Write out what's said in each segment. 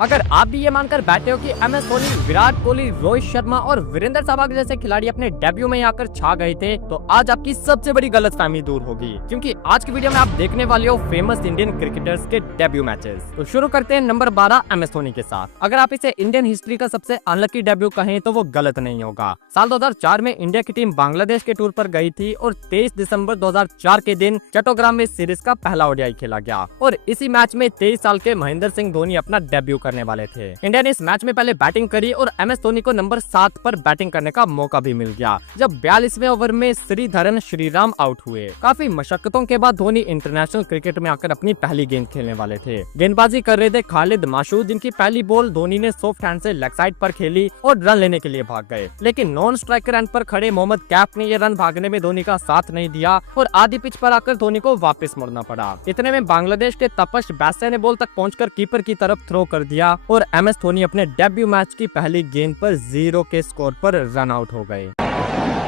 अगर आप भी ये मानकर बैठे हो कि MS धोनी, विराट कोहली, रोहित शर्मा और वीरेंद्र सहवाग जैसे खिलाड़ी अपने डेब्यू में आकर छा गए थे, तो आज आपकी सबसे बड़ी गलतफहमी दूर होगी, क्योंकि आज की वीडियो में आप देखने वाले हो फेमस इंडियन क्रिकेटर्स के डेब्यू मैचेस। तो शुरू करते हैं नंबर 12 MS धोनी के साथ। अगर आप इसे इंडियन हिस्ट्री का सबसे अनलकी डेब्यू कहें तो वो गलत नहीं होगा। साल 2004 में इंडिया की टीम बांग्लादेश के टूर पर गई थी और 23 दिसंबर 2004 के दिन चट्टोग्राम में सीरीज का पहला ODI खेला गया और इसी मैच में 23 साल के महेंद्र सिंह धोनी अपना डेब्यू करने वाले थे। इंडिया ने इस मैच में पहले बैटिंग करी और MS धोनी को नंबर 7 पर बैटिंग करने का मौका भी मिल गया, जब 42वें ओवर में श्रीधरन श्रीराम आउट हुए। काफी मशक्कतों के बाद धोनी इंटरनेशनल क्रिकेट में आकर अपनी पहली गेंद खेलने वाले थे। गेंदबाजी कर रहे थे खालिद माशूद, जिनकी पहली बॉल धोनी ने सॉफ्ट हैंड से लेग साइड पर खेली और रन लेने के लिए भाग गए, लेकिन नॉन स्ट्राइकर एंड पर खड़े मोहम्मद कैफ ने ये रन भागने में धोनी का साथ नहीं दिया और आधी पिच पर आकर धोनी को वापस मुड़ना पड़ा। इतने में बांग्लादेश के तपश बैसे ने बॉल तक पहुंचकर कीपर की तरफ थ्रो कर दिया और MS धोनी अपने डेब्यू मैच की पहली गेंद पर 0 के स्कोर पर रन आउट हो गए।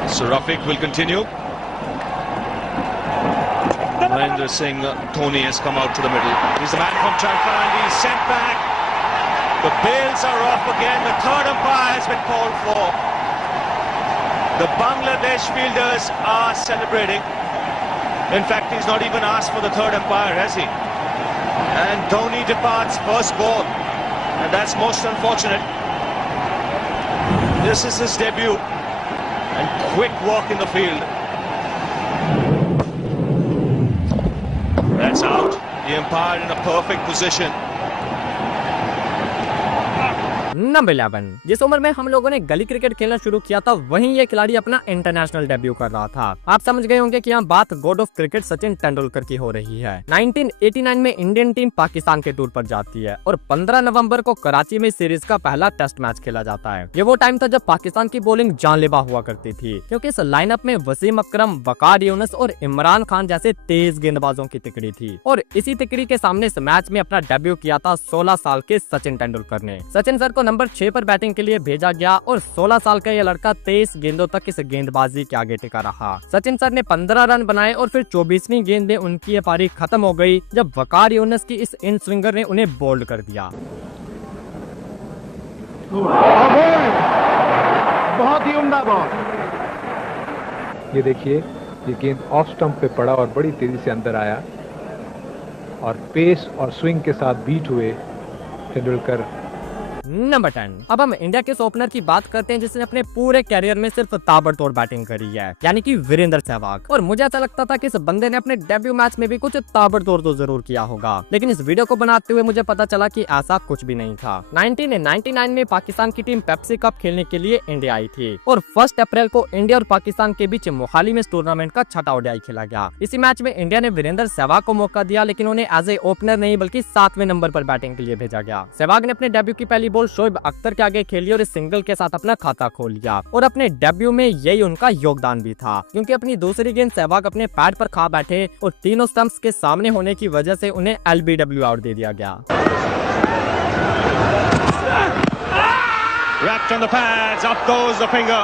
So Rafiq will continue. Mahendra Singh Dhoni has come out to the middle. He's the man from Chalfan and he's sent back. The bails are off again. The third umpire has been called for. The Bangladesh fielders are celebrating. In fact, he's not even asked for the third umpire, has he? And Dhoni departs first ball. And that's most unfortunate. This is his debut. And quick walk in the field. That's out. The umpire in a perfect position. Number 11। जिस उम्र में हम लोगों ने गली cricket खेलना शुरू किया था, वहीं ये खिलाड़ी अपना इंटरनेशनल डेब्यू कर रहा था। आप समझ गए होंगे कि यहाँ बात God of cricket Sachin Tendulkar की हो रही है। 1989 में इंडियन टीम पाकिस्तान के टूर पर जाती है और 15 नवंबर को कराची में सीरीज का पहला टेस्ट मैच खेला जाता है। ये वो टाइम था जब पाकिस्तान की बॉलिंग जानलेवा हुआ करती थी, क्योंकि इस लाइनअप में वसीम अकरम, वकार यूनुस और इमरान खान जैसे तेज गेंदबाजों की तिकड़ी थी। और इसी तिकड़ी के सामने इस मैच में अपना डेब्यू किया था 16 साल के सचिन तेंदुलकर ने। सचिन सर को नंबर 6 पर बैटिंग के लिए भेजा गया और 16 साल का यह लड़का 23 गेंदों तक इस गेंदबाजी के आगे टिका रहा। सचिन सर ने 15 रन बनाए और फिर 24वीं गेंद में उनकी ये पारी खत्म हो गई, जब वकार यूनुस की इस इन स्विंगर ने उन्हें बोल्ड कर दिया। बहुत ही उम्दा बॉल। ये देखिए, ये गेंद ऑफ स्टंप पे पड़ा और बड़ी तेजी से अंदर आया और पेस और स्विंग के साथ बीट हुए तेंदुलकर। नंबर 10। अब हम इंडिया के ओपनर की बात करते हैं जिसने अपने पूरे कैरियर में सिर्फ ताबड़तोड़ बैटिंग करी है, यानी कि वीरेंद्र सहवाग। और मुझे ऐसा लगता था कि इस बंदे ने अपने डेब्यू मैच में भी कुछ ताबड़तोड़ तो जरूर किया होगा, लेकिन इस वीडियो को बनाते हुए मुझे पता चला कि ऐसा कुछ भी नहीं था। 1999 में पाकिस्तान की टीम पेप्सी कप खेलने के लिए इंडिया आई थी और 1 अप्रैल को इंडिया और पाकिस्तान के बीच मोहाली में टूर्नामेंट का छठा ODI खेला गया। इसी मैच में इंडिया ने वीरेंद्र सहवाग को मौका दिया, लेकिन उन्हें एज ए ओपनर नहीं बल्कि 7वें नंबर पर बैटिंग के लिए भेजा गया। सहवाग ने अपने डेब्यू की पहली बॉल शोएब अख्तर के आगे खेली और इस सिंगल के साथ अपना खाता खोल लिया और अपने डेब्यू में यही उनका योगदान भी था, क्योंकि अपनी दूसरी गेंद सहवाग अपने पैड पर खा बैठे और तीनों स्टंप्स के सामने होने की वजह से उन्हें LBW आउट दे दिया गया। Wrapped on the pads, up goes the finger.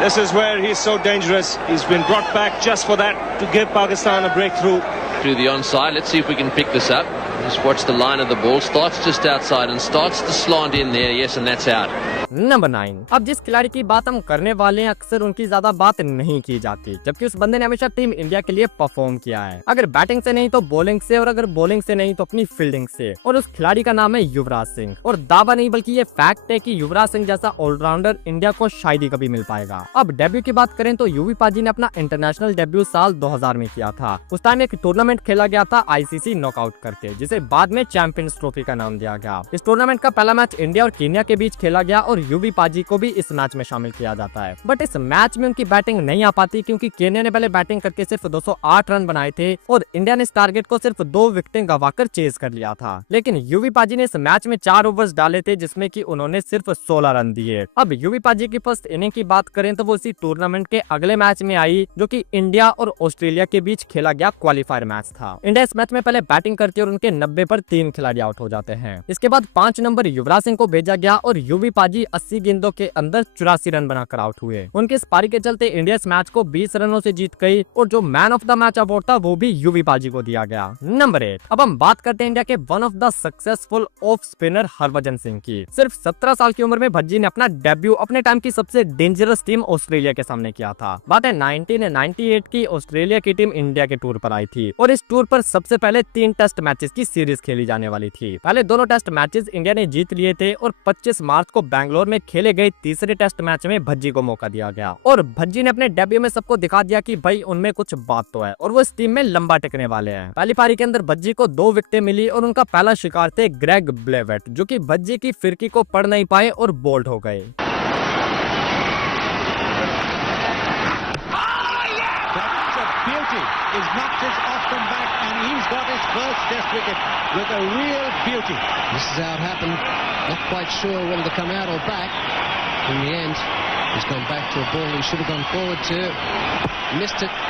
This is where he's so dangerous. He's been brought back just for that, to give Pakistan a breakthrough. Through the onside, let's see if we can pick this up. Just watch the line of the ball. Starts just outside and starts to slant in there. Yes, and that's out. Number 9। अब जिस खिलाड़ी की बात हम करने वाले हैं, अक्सर उनकी ज्यादा बात नहीं की जाती, जबकि उस बंदे ने हमेशा टीम इंडिया के लिए परफॉर्म किया है। अगर बैटिंग से नहीं तो बॉलिंग से, और अगर बॉलिंग से नहीं तो अपनी फील्डिंग से। और उस खिलाड़ी का नाम है युवराज सिंह। और दावा नहीं बल्कि ये फैक्ट है कि युवराज सिंह जैसा ऑलराउंडर इंडिया को शायद ही कभी मिल पाएगा। अब डेब्यू की बात करें तो यूवी पाजी ने अपना इंटरनेशनल डेब्यू साल 2000 में किया था। उस टाइम एक टूर्नामेंट खेला गया था ICC नॉकआउट करके, जिसे बाद में चैंपियंस ट्रॉफी का नाम दिया गया। इस टूर्नामेंट का पहला मैच इंडिया और केन्या के बीच खेला गया और यूवी पाजी को भी इस मैच में शामिल किया जाता है, बट इस मैच में उनकी बैटिंग नहीं आ पाती, क्योंकि केन्या ने पहले बैटिंग करके सिर्फ 208 रन बनाए थे और इंडिया ने इस टारगेट को सिर्फ 2 विकेटें गंवाकर चेज कर लिया था। लेकिन यूवी पाजी ने इस मैच में 4 ओवर्स डाले थे, जिसमें कि उन्होंने सिर्फ 16 रन दिए। अब यूवी पाजी की फर्स्ट इनिंग की बात करें तो वो इसी टूर्नामेंट के अगले मैच में आई, जो कि इंडिया और ऑस्ट्रेलिया के बीच खेला गया क्वालिफायर मैच था। इंडिया इस मैच में पहले बैटिंग करती और उनके 90 पर 3 खिलाड़ी आउट हो जाते हैं। इसके बाद 5 नंबर युवराज सिंह को भेजा गया और यूवी पाजी 80 गेंदों के अंदर 84 रन बनाकर आउट हुए। उनके इस पारी के चलते इंडिया इस मैच को 20 रनों से जीत गई और जो man of the match award था वो भी यूवी पाजी को दिया गया। नंबर 8, अब हम बात करते हैं इंडिया के one of the successful off spinner Harbhajan Singh की। सिर्फ 17 साल की उम्र में भज्जी ने अपना डेब्यू अपने टाइम की सबसे डेंजरस टीम ऑस्ट्रेलिया के सामने किया था। बात है 1998 की, ऑस्ट्रेलिया की टीम इंडिया के टूर पर आई थी और इस टूर पर सबसे पहले 3 टेस्ट मैचेस की सीरीज खेली जाने वाली थी। पहले दोनों टेस्ट मैचेस इंडिया ने जीत लिए थे और 25 मार्च को बेंगलोर में खेले गए तीसरे टेस्ट मैच में भज्जी को मौका दिया गया और भज्जी ने अपने डेब्यू में सबको दिखा दिया कि भाई उनमें कुछ बात तो है और वो इस टीम में लंबा टिकने वाले हैं। पहली पारी के अंदर भज्जी को 2 विकेटें मिली और उनका पहला शिकार थे ग्रेग ब्लेवेट, जो कि भज्जी की फिरकी को पढ़ नहीं पाए और बोल्ड हो गए। He's knocked his off-stump back and he's got his first test wicket with a real beauty. This is how it happened. Not quite sure whether to come out or back. In the end, he's gone back to a ball he should have gone forward to. Missed it.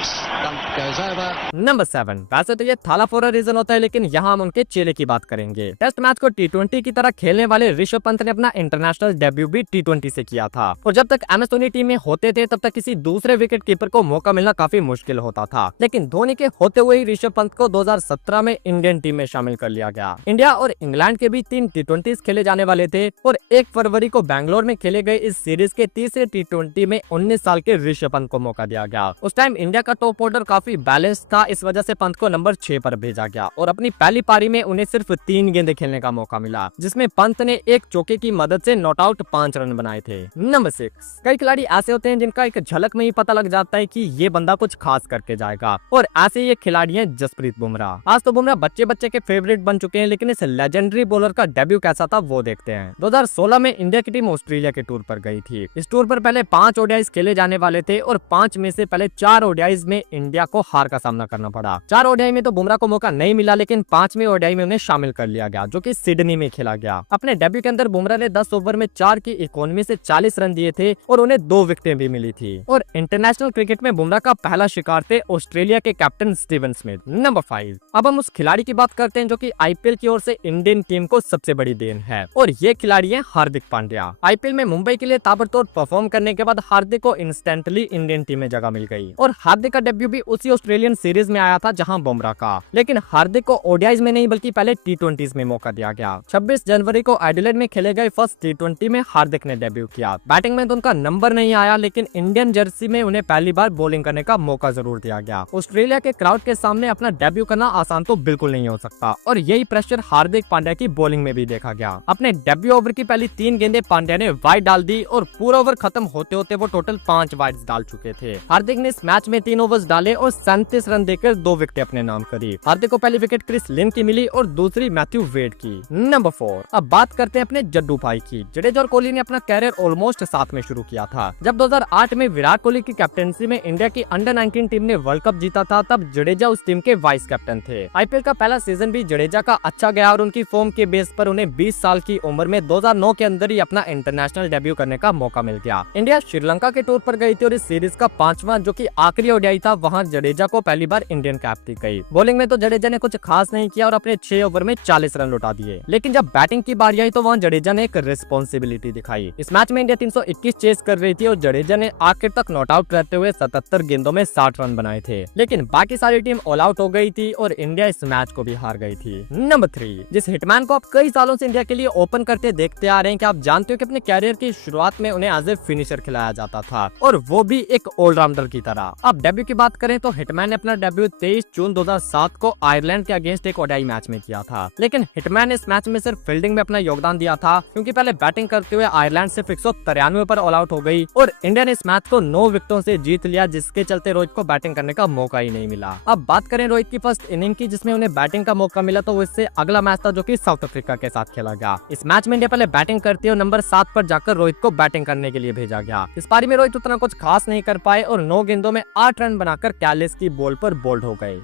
Stump goes over. Number 7, वैसे तो ये थाला for a reason होता है, लेकिन यहाँ हम उनके चेले की बात करेंगे। टेस्ट मैच को T20 की तरह खेलने वाले ऋषभ पंत ने अपना इंटरनेशनल डेब्यू भी T20 से किया था और जब तक MS धोनी टीम में होते थे तब तक किसी दूसरे विकेट कीपर को मौका मिलना काफी मुश्किल होता था, लेकिन धोनी के होते हुए ही ऋषभ पंत को 2017 में इंडियन टीम में शामिल कर लिया गया। इंडिया और इंग्लैंड के भी 3 T20 खेले जाने वाले थे और 1 फरवरी को बेंगलोर में खेले गए इस सीरीज के तीसरे T20 में 19 साल के ऋषभ पंत को मौका दिया गया। उस टाइम इंडिया का टॉप ऑर्डर काफी बैलेंस था, इस वजह से पंत को नंबर 6 पर भेजा गया और अपनी पहली पारी में उन्हें सिर्फ 3 गेंदें खेलने का मौका मिला, जिसमें पंत ने एक चौके की मदद से नॉट आउट 5 रन बनाए थे। नंबर 6, कई खिलाड़ी ऐसे होते हैं जिनका एक झलक में ही पता लग जाता है कि ये बंदा कुछ खास करके जाएगा और ऐसे ही एक खिलाड़ी है जसप्रीत बुमराह। आज तो बुमराह बच्चे के फेवरेट बन चुके हैं, लेकिन इस लेजेंडरी बॉलर का डेब्यू कैसा था वो देखते हैं। 2016 में इंडिया की टीम ऑस्ट्रेलिया के टूर पर गई थी। इस टूर पर पहले 5 ओडीआईज खेले जाने वाले थे और 5 में से पहले 4 ओडीआईज में इंडिया को हार का सामना करना पड़ा। 4 ओडीआई में तो बुमराह को मौका नहीं मिला, लेकिन 5वें ओडीआई में उन्हें शामिल कर लिया गया, जो कि सिडनी में खेला गया। अपने डेब्यू के अंदर बुमराह ने 10 ओवर में 4 की इकोनॉमी से 40 रन दिए थे और उन्हें 2 विकेटें भी मिली थी और इंटरनेशनल क्रिकेट में बुमराह का पहला शिकार थे ऑस्ट्रेलिया के कैप्टन स्टीवन स्मिथ। नंबर 5, अब हम उस खिलाड़ी की बात करते हैं जो कि आईपीएल की ओर से इंडियन टीम को सबसे बड़ी देन है और ये खिलाड़ी है हार्दिक पांड्या। आईपीएल में मुंबई के लिए ताबड़तोड़ परफॉर्म करने के बाद हार्दिक को इंस्टेंटली इंडियन टीम में जगह मिल गई और हार्दिक का डेब्यू भी उसी ऑस्ट्रेलियन सीरीज में आया था जहां बुमराह का, लेकिन हार्दिक को ओडीआईज में नहीं बल्कि पहले T20s में मौका दिया गया। 26 जनवरी को एडिलेड में खेले गए फर्स्ट T20 में हार्दिक ने डेब्यू किया। बैटिंग में तो उनका नंबर नहीं आया, लेकिन इंडियन जर्सी में उन्हें पहली बार बॉलिंग करने का मौका जरूर दिया गया। ऑस्ट्रेलिया के क्राउड के सामने अपना डेब्यू करना आसान तो बिल्कुल नहीं हो सकता और यही प्रेशर हार्दिक पांड्या की बॉलिंग में भी देखा गया। अपने डेब्यू ओवर की पहली 3 गेंदें पांड्या ने वाइड डाल दी और पूरा ओवर खत्म होते होते वो टोटल 5 वाइड्स डाल चुके थे। हार्दिक ने इस मैच में 3 ओवर्स डाले और 37 रन देकर 2 विकेटें अपने नाम करी। हार्दिक को पहली विकेट क्रिस लिन की मिली और दूसरी मैथ्यू वेड की। नंबर 4, अब बात करते हैं अपने जड्डू भाई की। जडेजा और कोहली ने अपना कैरियर ऑलमोस्ट साथ में शुरू किया था। जब 2008 में विराट कोहली की कैप्टनसी में इंडिया की अंडर 19 टीम ने वर्ल्ड कप जीता था, तब जडेजा उस टीम के वाइस कैप्टन थे। आईपीएल का पहला सीजन भी जडेजा का अच्छा गया और उनकी फॉर्म के बेस पर उन्हें 20 साल की उम्र में 2009 के अंदर ही अपना इंटरनेशनल डेब्यू करने का मौका मिल गया। इंडिया श्रीलंका के टूर पर गई थी और इस सीरीज का 5वां जो कि आखिरी ओडीआई था, वहां जडेजा को पहली बार इंडियन कैप दी गई। बॉलिंग में तो जडेजा ने कुछ खास नहीं किया और अपने 6 ओवर में 40 रन लौटा दिए, लेकिन जब बैटिंग की बारी आई तो वहां जडेजा ने एक रिस्पॉन्सिबिलिटी दिखाई। इस मैच में इंडिया 321 चेस कर रही थी और जडेजा ने आखिर तक नॉट आउट रहते हुए 77 गेंदों में 60 रन बनाए थे, लेकिन बाकी सारी टीम ऑल आउट हो गई थी और इंडिया इस मैच को भी हार गई थी। नंबर 3, जिस हिटमैन को आप कई सालों से इंडिया के लिए ओपन करते देखते आ रहे हैं, क्या आप जानते हो कि अपने कैरियर की शुरुआत में उन्हें एज ए फिनिशर खिलाया जाता था और वो भी एक ऑलराउंडर की तरह। अब डेब्यू की बात करें तो हिटमैन ने अपना डेब्यू 23 जून 2007 को आयरलैंड के अगेंस्ट एक ओडीआई मैच में किया था, लेकिन हिटमैन ने इस मैच में सिर्फ फील्डिंग में अपना योगदान दिया था, क्योंकि पहले बैटिंग करते हुए आयरलैंड सिर्फ 193 पर ऑल आउट हो गई और इंडिया ने इस मैच को 9 विकेटों से जीत लिया, जिसके चलते रोहित को बैटिंग करने का मौका ही नहीं मिला। अब बात करें रोहित की फर्स्ट इनिंग की, जिसमें उन्हें बैटिंग का मौका मिला, तो वो इससे अगला मैच था जो कि साउथ अफ्रीका के साथ खेला गया। इस मैच में इंडिया पहले बैटिंग करती है और नंबर 7 पर जाकर रोहित को बैटिंग करने के लिए भेजा गया। इस पारी में रोहित उतना कुछ खास नहीं कर पाए और 9 गेंदों में 8 रन बनाकर कैलिस की बॉल पर बोल्ड हो गए।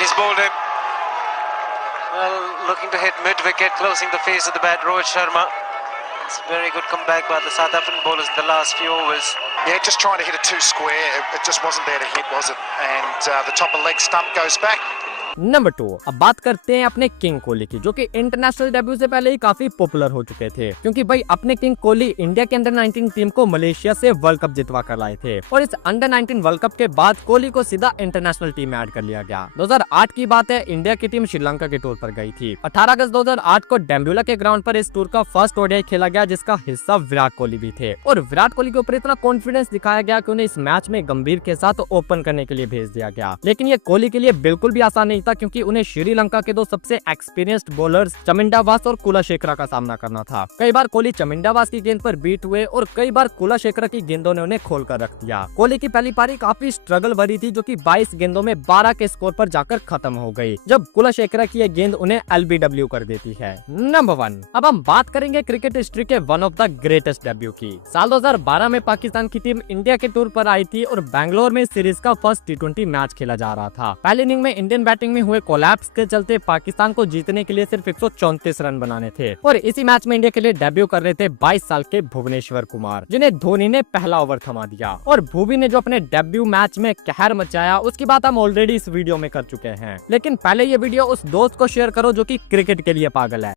He's bowled him. Well, looking to hit mid-wicket, closing the face of the bat, Rohit Sharma. It's a very good comeback by the South African bowlers in the last few overs. Yeah, just trying to hit a two square. It just wasn't there to hit, was it? And the top of leg stump goes back. Number 2, अब बात करते हैं अपने king Kohli की, जो कि international debut से पहले ही काफी पॉपुलर हो चुके थे, क्योंकि भाई अपने किंग कोहली इंडिया के अंडर 19 टीम को मलेशिया से वर्ल्ड कप जितवा कर लाए थे, और इस अंडर 19 वर्ल्ड कप के बाद कोहली को सीधा इंटरनेशनल टीम में ऐड कर लिया गया। 2008 की बात है, इंडिया की टीम श्रीलंका के टूर पर गई थी। 18 अगस्त 2008 को डैम्बुला के ग्राउंड पर इस टूर का फर्स्ट ओडीआई खेला गया, जिसका हिस्सा विराट कोहली भी थे, और विराट कोहली के ऊपर इतना कॉन्फिडेंस दिखाया गया कि उन्हें इस मैच में गंभीर के साथ ओपन करने के लिए भेज दिया गया। लेकिन ये कोहली के लिए बिल्कुल भी आसान नहीं था, क्योंकि उन्हें श्रीलंका के दो सबसे एक्सपीरियंस्ड बॉलर्स चमिंडावास और कुलशेखरा का सामना करना था। कई बार कोहली चमिंडावास की गेंद पर बीट हुए और कई बार कुलशेखरा की गेंदों ने उन्हें खोलकर रख दिया। कोहली की पहली पारी काफी स्ट्रगल भरी थी, जो कि 22 गेंदों में 12 के स्कोर पर जाकर खत्म हो गई, जब कुलशेखरा की ये गेंद उन्हें एलबीडब्ल्यू कर देती है। नंबर 1, अब हम बात करेंगे क्रिकेट हिस्ट्री के one of the greatest debut की। साल 2012 में पाकिस्तान की टीम इंडिया के टूर पर आई थी और बैंगलोर में सीरीज का फर्स्ट T20 मैच खेला जा रहा था। पहली इनिंग में इंडियन बैटिंग में हुए कोलैप्स के चलते पाकिस्तान को जीतने के लिए सिर्फ 134 रन बनाने थे, और इसी मैच में इंडिया के लिए डेब्यू कर रहे थे 22 साल के भुवनेश्वर कुमार, जिन्हें धोनी ने पहला ओवर थमा दिया। और भुवी ने जो अपने डेब्यू मैच में कहर मचाया, उसकी बात हम ऑलरेडी इस वीडियो में कर चुके हैं। लेकिन पहले ये वीडियो उस दोस्त को शेयर करो जो कि क्रिकेट के लिए पागल है।